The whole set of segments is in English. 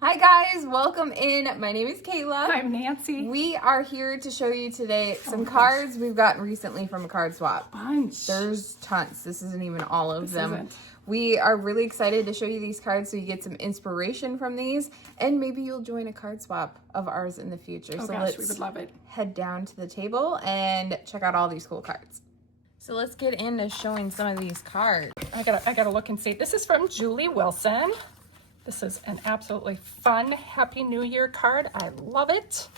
Hi guys, welcome in. My name is Kayla. I'm Nancy. We are here to show you today some cards we've gotten recently from a card swap. Bunch. There's tons. This isn't even all of them. Isn't. We are really excited to show you these cards so you get some inspiration from these, and maybe you'll join a card swap of ours in the future. Oh so gosh, let's we would love it. head down to the table and check out all these cool cards. So let's get into showing some of these cards. I gotta look and see. This is from Julie Wilson. This is an absolutely fun Happy New Year card. I love it.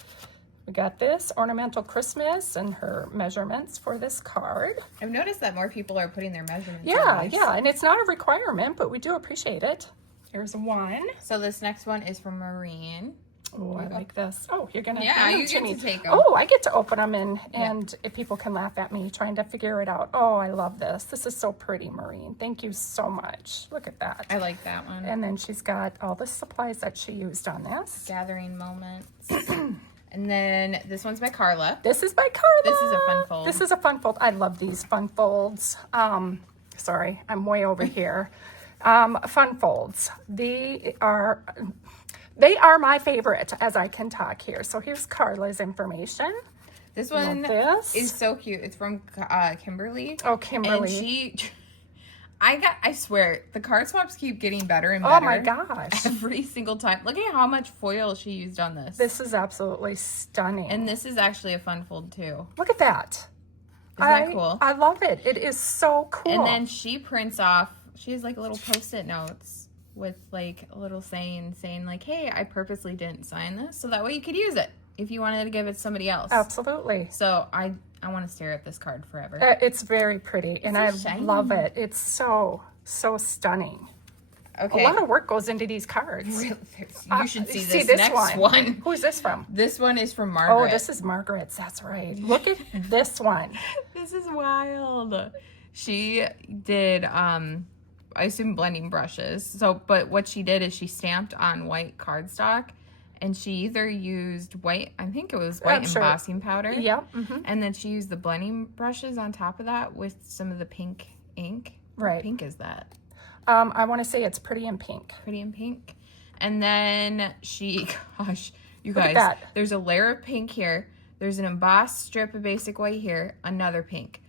We got this ornamental Christmas and her measurements for this card. I've noticed that more people are putting their measurements Yeah, on these. yeah, and it's not a requirement, but we do appreciate it. Here's one. So this next one is from Maureen. Oh, I like this. Oh, you're gonna Yeah, hand them you to get me. to take them. Oh, I get to open them and if people can laugh at me trying to figure it out. Oh, I love this. This is so pretty, Maureen. Thank you so much. Look at that. I like that one. And then she's got all the supplies that she used on this. Gathering moments. And then this one's by Carla. This is by Carla. This is a fun fold. This is a fun fold. I love these fun folds. Sorry, I'm way over here. Fun folds. They are my favorite as I can talk here. So here's Carla's information. This one this. is so cute. It's from Kimberly. Oh, Kimberly. And I swear, the card swaps keep getting better and better. Oh my gosh. Every single time. Look at how much foil she used on this. This is absolutely stunning. And this is actually a fun fold too. Look at that. Isn't that cool? I love it. It is so cool. And then she prints off, she has like little post-it notes with like a little saying like, hey, I purposely didn't sign this. So that way you could use it if you wanted to give it to somebody else. Absolutely. So I want to stare at this card forever. It's very pretty and I shiny. love it. It's so stunning. Okay. A lot of work goes into these cards. You should see this next one. one. Who's this from? This one is from Margaret. Oh, this is Margaret's. That's right. Look at this one. This is wild. She did, I assume blending brushes. So, but what she did is she stamped on white cardstock, and she either used white, I think it was white embossing powder. Yep. Mm-hmm. And then she used the blending brushes on top of that with some of the pink ink. Right. What pink is that? I want to say it's Pretty in Pink. Pretty in Pink. And then she, gosh, you Look guys, at that. there's a layer of pink here. There's an embossed strip of basic white here. Another pink,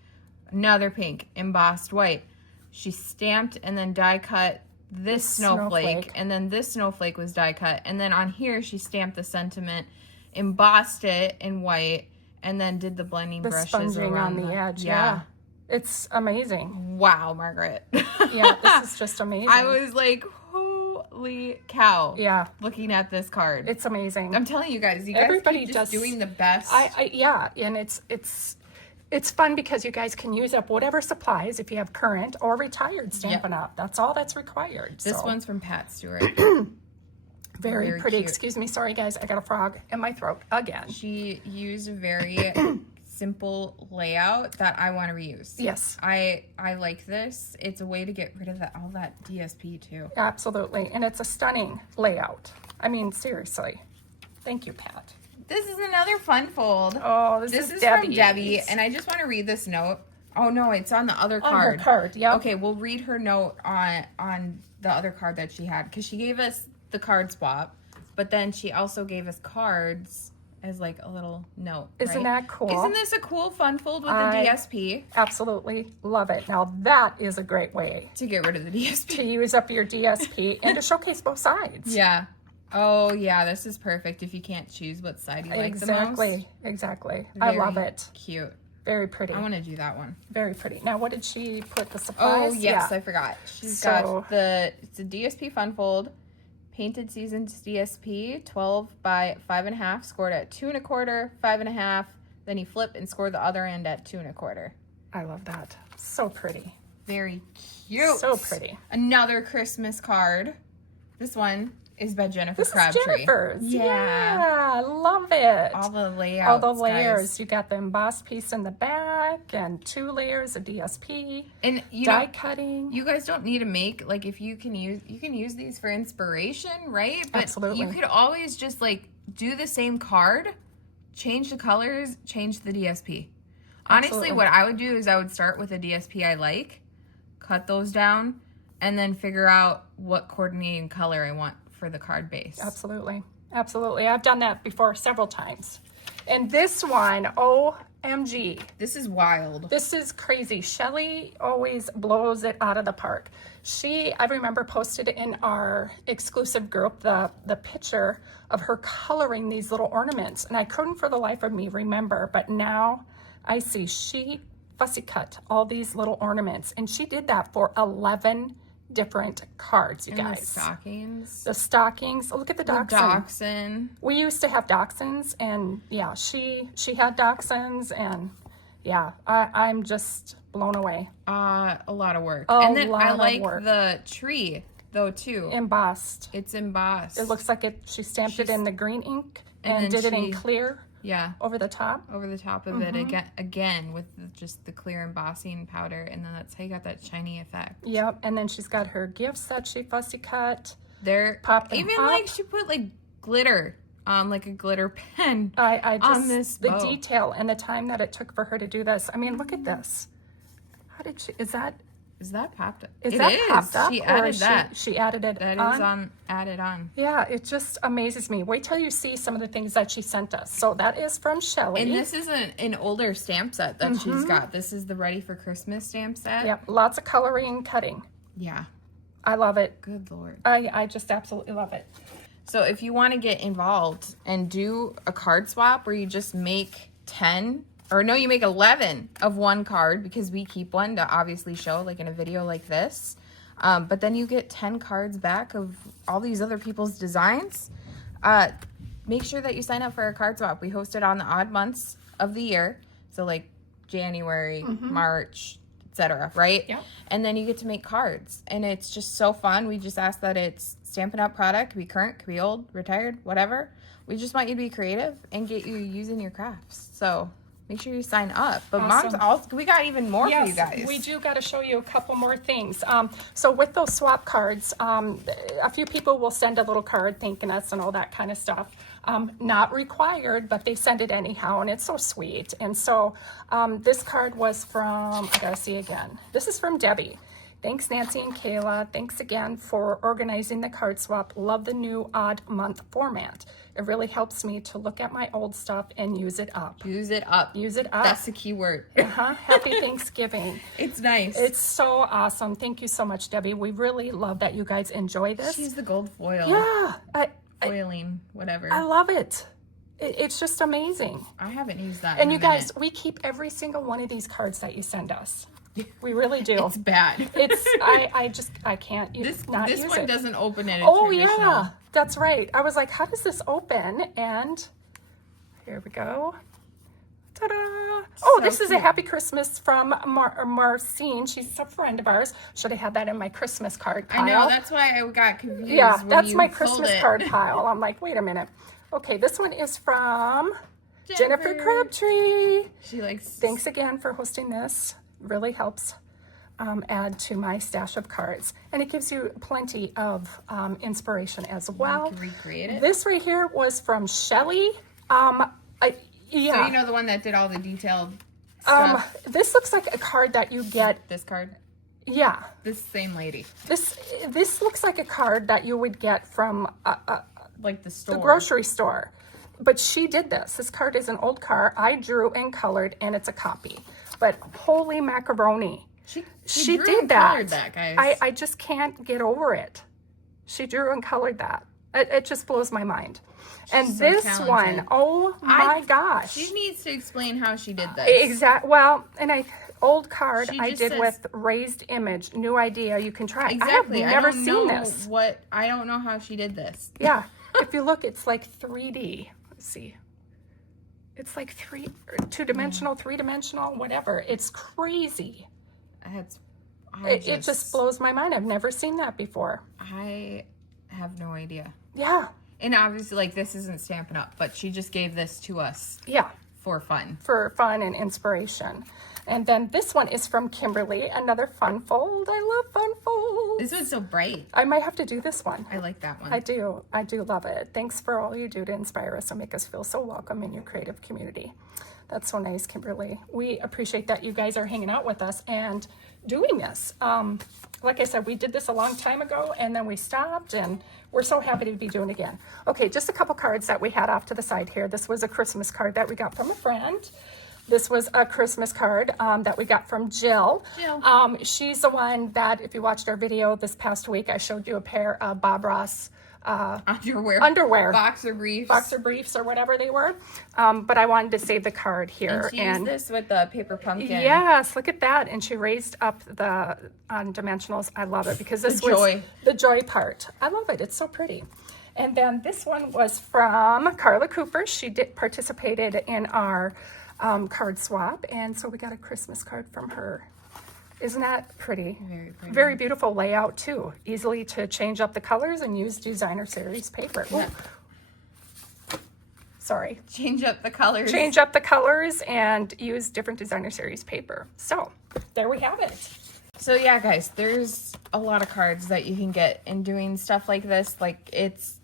embossed white. She stamped and then die cut this snowflake. And then this snowflake was die cut. And then on here, she stamped the sentiment, embossed it in white, and then did the blending brushes sponging around on the edge. Yeah. It's amazing. Wow, Margaret. Yeah, this is just amazing. I was like, holy cow. Yeah. Looking at this card. It's amazing. I'm telling you guys Everybody keep just does- doing the best. Yeah, and it's fun because you guys can use up whatever supplies if you have current or retired Stampin' Up. That's all that's required. This so. one's from Pat Stewart. very pretty. cute. Excuse me, sorry guys, I got a frog in my throat again. She used a very simple layout that I want to reuse. Yes, I like this. It's a way to get rid of all that DSP too. absolutely, and it's a stunning layout. I mean, seriously. Thank you, Pat. This is another fun fold. Oh, this is Debbie's. from Debbie, and I just want to read this note. Oh no, it's on the other card. On her card, yeah. Okay, we'll read her note on the other card that she had, because she gave us the card swap, but then she also gave us cards as like a little note. Isn't that cool? Isn't this a cool fun fold with the DSP? Absolutely love it. Now that is a great way To get rid of the DSP. to use up your DSP and to showcase both sides. Yeah. Oh yeah, this is perfect if you can't choose what side you like the most. Exactly. I love Very it. Cute. Very pretty. I want to do that one. Very pretty. Now, what did she put the supplies? Oh yes, Yeah. I forgot. She's So- got it's a DSP fun fold, painted seasons DSP, 12 by 5.5, scored at 2 1/4, 5.5. Then you flip and score the other end at 2 1/4. I love that. So pretty. Very cute. So pretty. Another Christmas card. This one is by Jennifer This Crabtree. is Jennifer's. Yeah. Yeah, I love it. All the layouts. All the layers. guys. You got the embossed piece in the back and 2 layers of DSP. And you Die know, cutting. you guys don't need to make, like, if you can use these for inspiration, right? But Absolutely. you could always just like do the same card, change the colors, change the DSP. Honestly, Absolutely. what I would do is I would start with a DSP I like, cut those down, and then figure out what coordinating color I want for the card base. Absolutely. Absolutely. I've done that before several times. And this one, OMG. This is wild. This is crazy. Shelly always blows it out of the park. I remember, posted in our exclusive group the picture of her coloring these little ornaments. And I couldn't for the life of me remember, but now I see she fussy cut all these little ornaments. And she did that for 11 different cards, you guys. The stockings. The stockings. Oh, look at the dachshund. Dachshund. We used to have dachshunds, and yeah, she had dachshunds, and yeah, I'm just blown away. A lot of work. A and then lot I of like work. the tree though too. Embossed. It's embossed. It looks like she stamped it in the green ink and then did it in she- clear Yeah. over the top. Over the top of it again with just the clear embossing powder, and then that's how you got that shiny effect. Yep, and then she's got her gifts that she fussy cut. They're Pop them even up. like she put like glitter, like a glitter pen I just, on this the bow. detail and the time that it took for her to do this. I mean, look at this. How did she, is that popped up? Is It that is. popped up? She or added is that. She added it That on? is added on. Yeah, it just amazes me. Wait till you see some of the things that she sent us. So that is from Shelly. And this is an older stamp set that Mm-hmm. she's got. This is the Ready for Christmas stamp set. Yep, lots of coloring and cutting. Yeah. I love it. Good Lord. I just absolutely love it. So if you want to get involved and do a card swap where you just make 10, or no, you make 11 of one card, because we keep one to obviously show like in a video like this. But then you get 10 cards back of all these other people's designs. Make sure that you sign up for a card swap. We host it on the odd months of the year. So like January, March, etc. right? Yep. And then you get to make cards. And it's just so fun. We just ask that it's Stampin' Up! Product. Could be current, could be old, retired, whatever. We just want you to be creative and get you using your crafts. So make sure you sign up. But Awesome. Mom's also, we got even more for you guys. We do got to show you a couple more things. So with those swap cards, a few people will send a little card thanking us and all that kind of stuff. Not required, but they send it anyhow, and it's so sweet. And so this card was from, I gotta see again. This is from Debbie. Thanks, Nancy and Kayla. Thanks again for organizing the card swap. Love the new odd month format. It really helps me to look at my old stuff and use it up. Use it up. Use it up. That's the key word. Happy Thanksgiving. It's nice. It's so awesome. Thank you so much, Debbie. We really love that you guys enjoy this. She's the gold foil. Yeah, Foiling, whatever. I love it. It's just amazing. I haven't used that And in you a guys, minute. we keep every single one of these cards that you send us. We really do. It's bad. It's I can't This not this use one it. doesn't open in a Oh traditional. yeah, that's right. I was like, how does this open? And here we go. Ta-da! Oh, So this is a cute. Happy Christmas from Marcine. She's a friend of ours. Should have had that in my Christmas card pile. I know, that's why I got confused. Yeah, when that's you my pulled Christmas it. card pile. I'm like, wait a minute. Okay, this one is from Jennifer Crabtree. She likes. Thanks again for hosting this. Really helps add to my stash of cards. And it gives you plenty of inspiration as well. You can recreate it. This right here was from Shelly. Yeah. So you know the one that did all the detailed stuff. This looks like a card that you get. This card. Yeah. This same lady. This looks like a card that you would get from Like the store. the grocery store. But she did this. This card is an old card. I drew and colored, and it's a copy. But holy macaroni. She drew did and that. colored that, guys. I just can't get over it. She drew and colored that. It just blows my mind. And so this talented. one, oh my gosh. She needs to explain how she did this. Well, and old card She I just did says- with raised image, new idea you can try. Exactly. I have never don't seen know this. I don't know how she did this. Yeah. If you look, it's like 3D. Let's see. It's like two-dimensional, three-dimensional, whatever. It's crazy. It just blows my mind. I've never seen that before. I have no idea. Yeah. And obviously, like, this isn't Stampin' Up, but she just gave this to us Yeah. for fun. For fun and inspiration. And then this one is from Kimberly, another fun fold. I love fun folds. This one's so bright. I might have to do this one. I like that one. I do love it. Thanks for all you do to inspire us and make us feel so welcome in your creative community. That's so nice, Kimberly. We appreciate that you guys are hanging out with us and doing this. Like I said, we did this a long time ago and then we stopped, and we're so happy to be doing it again. Okay, just a couple cards that we had off to the side here. This was a Christmas card that we got from a friend. This was a Christmas card that we got from Jill. She's the one that, if you watched our video this past week, I showed you a pair of Bob Ross underwear, boxer briefs or whatever they were. But I wanted to save the card here. And she used this with the paper pumpkin. Yes, look at that. And she raised up the dimensionals. I love it because this was the joy part. I love it. It's so pretty. And then this one was from Carla Cooper. She participated in our card swap, and so we got a Christmas card from her. Isn't that pretty? Very pretty. Very beautiful layout too. Easily to change up the colors and use designer series paper. Yeah. Sorry. Change up the colors. Change up the colors and use different designer series paper. So there we have it. So yeah, guys, there's a lot of cards that you can get in doing stuff like this. Like, it's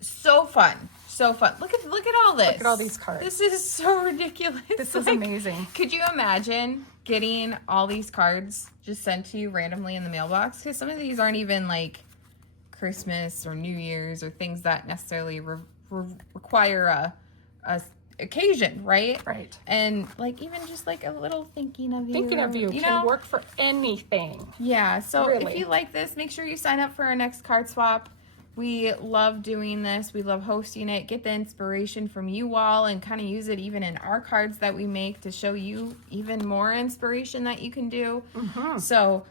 so fun. So fun. Look at all this. Look at all these cards. This is so ridiculous. This is amazing. Could you imagine getting all these cards just sent to you randomly in the mailbox? Because some of these aren't even like Christmas or New Year's or things that necessarily require a occasion, right? Right. And like even just like a little thinking of you. Thinking of you can work for anything. Yeah. So really. If you like this, make sure you sign up for our next card swap. We love doing this. We love hosting it. Get the inspiration from you all and kind of use it even in our cards that we make to show you even more inspiration that you can do. So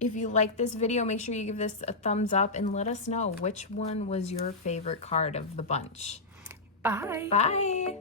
if you like this video, make sure you give this a thumbs up and let us know which one was your favorite card of the bunch. Bye. Bye.